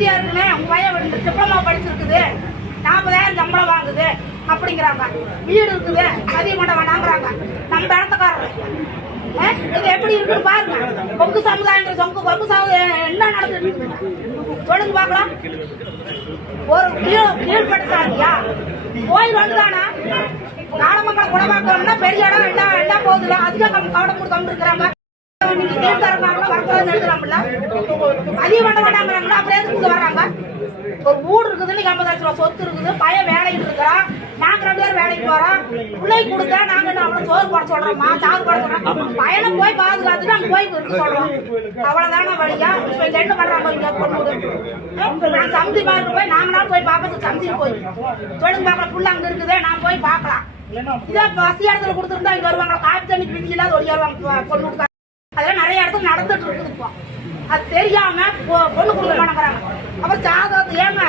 வசதியா இருக்குன்னு உங்க பையன் டிப்ளமா படிச்சிருக்குது 40,000 சம்பளம் வாங்குது அப்படிங்கிறாங்க. வீடு இருக்குது அதிகம் பண்ண வேண்டாங்கிறாங்க. நம்ம இடத்துக்காரர் இது எப்படி இருக்குன்னு பாருங்க. கொங்கு சமுதாயங்கிற கொங்கு சமுதாயம் என்ன நடந்துட்டு இருக்குது சொல்லுங்க பார்க்கலாம். ஒரு கீழ்படுத்தாதியா கோயில் வந்துதானா நாடமக்களை குணமாக்கணும்னா பெரிய இடம் ரெண்டா போகுதுல அதுக்காக நம்ம கவலை கொடுத்து இருக்கிறாங்க. நீங்க தீர்த்தாருக்காங்களா வரக்கூடாதுன்னு எழுதுறாங்கல்ல அதிகம் பண்ண வேண்டாங்கிறாங்களா அப்புறம் எதுக்கு வர்றாங்க. ஒரு வீடு இருக்குது 50 லட்சம் ரூபா சொத்து இருக்குது பையன் வேலைக்கு இருக்கிறான் நாங்க 2 பேரும் வேலைக்கு போறோம் பிள்ளை கொடுத்தா நாங்க அவனை சோறு போட சொல்றோமா சாறு போட சொல்றோம் பையனை போய் பாதுகாத்துட்டு அங்க போய் இருக்க சொல்றோம். அவ்வளவுதான வழியா இப்ப இங்க என்ன பண்றாங்க இங்க பொண்ணு நான் சந்தி மார்க்கு போய் நாங்களாம் போய் பாப்பா சந்தி போய் சொல்லுங்க பாக்கலாம் புள்ள அங்க இருக்குது நான் போய் பாக்கலாம். இதே பசி இடத்துல கொடுத்துருந்தா இங்க வருவாங்க காப்பி தண்ணி பிடிச்சி இல்லாத ஒடியாருவாங்க பொண்ணு அதெல்லாம் நிறைய இடத்துல நடந்துட்டு இருக்குது. இப்போ அது தெரியாம பொண்ணு கொடுக்க மாட்டேங்கிறாங்க. அப்புறம் ஜாதகத்தை ஏங்க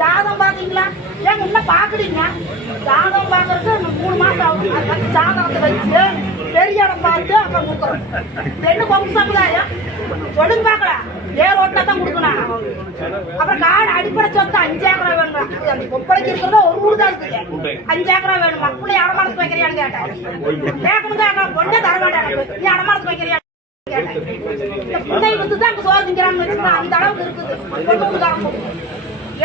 ஜாதகம் பாத்தீங்களா ஏங்க இன்னும் பாக்குறீங்க ஜாதகம் பாக்குறதுக்கு 3 மாசம் ஆகும். அது வந்து ஜாதகத்தை வச்சு பெரிய இடம் பார்த்து அப்புறம் கொடுக்குறோம். என்ன கொங்கு சமுதாயம் சொல்லுங்க பாக்கலாம் ஏன் ரோட்ல தான் கொடுக்கணும். அப்புறம் காடு அடிப்படை சொத்து 5 ஏக்கரா வேணுமா அந்த கொப்பளைக்கு இருக்கிறத ஒரு ஊர் தான் இருக்குது 5 ஏக்கரா வேணுமா பிள்ளை அடமானத்து வைக்கிறியான்னு கேட்டேன். கேட்கணும் தான் பொண்ணே தர மாட்டேன் நீ அடமானத்து வைக்கிறியா பிள்ளை வந்துதான் அங்க சோறு திங்கிறான்னு வச்சுக்கா அந்த அளவுக்கு இருக்குது.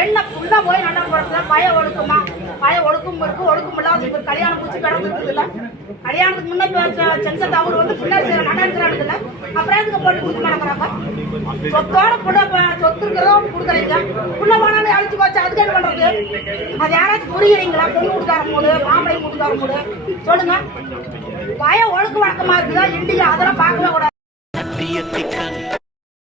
என்ன புள்ள போய் நல்ல குளத்துல பய ஒழுக்குமா பய ஒழுக்கும் இருக்கு ஒழுக்கம் இல்லாத இப்ப கல்யாணம் பூச்சி கிடந்து இருக்குதுல்ல கல்யாணத்துக்கு முன்ன சென்சட் அவர் வந்து பிள்ளை நடக்கிறானுங்கல்ல அப்புறம் எதுக்கு போட்டு கொடுக்க மாட்டேங்கிறாங்க. சொத்தோட புள்ள சொத்து இருக்கிறதோ கொடுக்குறீங்க புள்ள போனாலும் அழிச்சு போச்சு அதுக்கு என்ன பண்றது. அது யாராச்சும் புரியுறீங்களா பொண்ணு கொடுக்காரும் போது மாம்பழை கொடுக்காரும் போது சொல்லுங்க. பய ஒழுக்க வழக்கமா இருக்குதா இல்லையா அதெல்லாம் பார்க்கவே கூடாது.